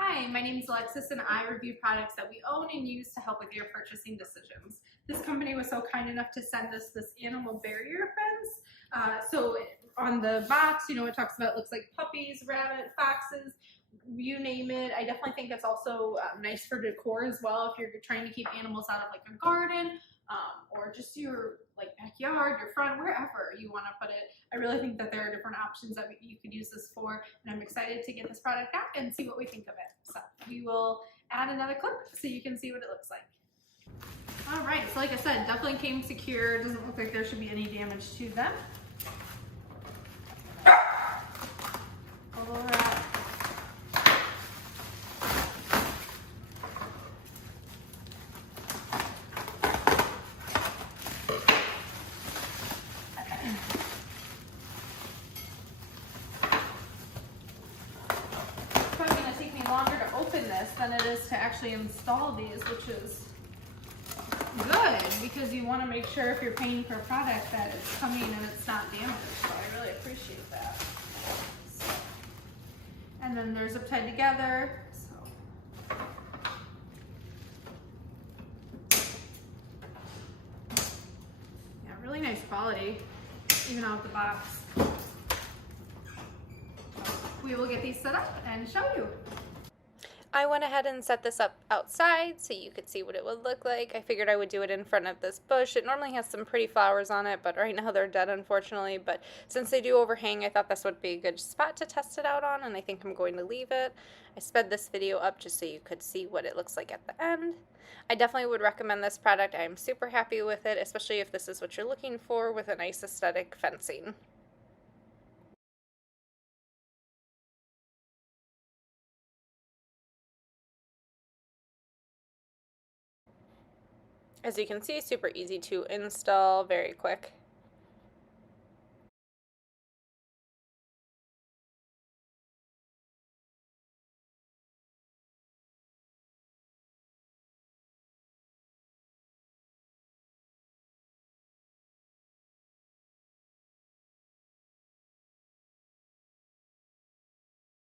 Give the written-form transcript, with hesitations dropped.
Hi, my name is Alexis and I review products that we own and use to help with your purchasing decisions. This company was so kind enough to send us this animal barrier fence. So on the box, it talks about, it looks like puppies, rabbit, foxes, you name it. I definitely think it's also nice for decor as well if you're trying to keep animals out of like a garden or just your backyard, your front, wherever you want to put it. I really think that there are different options that you could use this for, and I'm excited to get this product out and see what we think of it. So we will add another clip so you can see what it looks like. All right, so like I said, definitely came secure. Doesn't look like there should be any damage to them. All right. Longer to open this than it is to actually install these, which is good because you want to make sure if you're paying for a product that it's coming and it's not damaged. So I really appreciate that. So, and then they're zip tied together. So yeah, really nice quality, even out the box. We will get these set up and show you. I went ahead and set this up outside so you could see what it would look like. I figured I would do it in front of this bush. It normally has some pretty flowers on it, but right now they're dead, unfortunately. But since they do overhang, I thought this would be a good spot to test it out on, and I think I'm going to leave it. I sped this video up just so you could see what it looks like at the end. I definitely would recommend this product. I'm super happy with it, especially if this is what you're looking for with a nice aesthetic fencing. As you can see, super easy to install, very quick.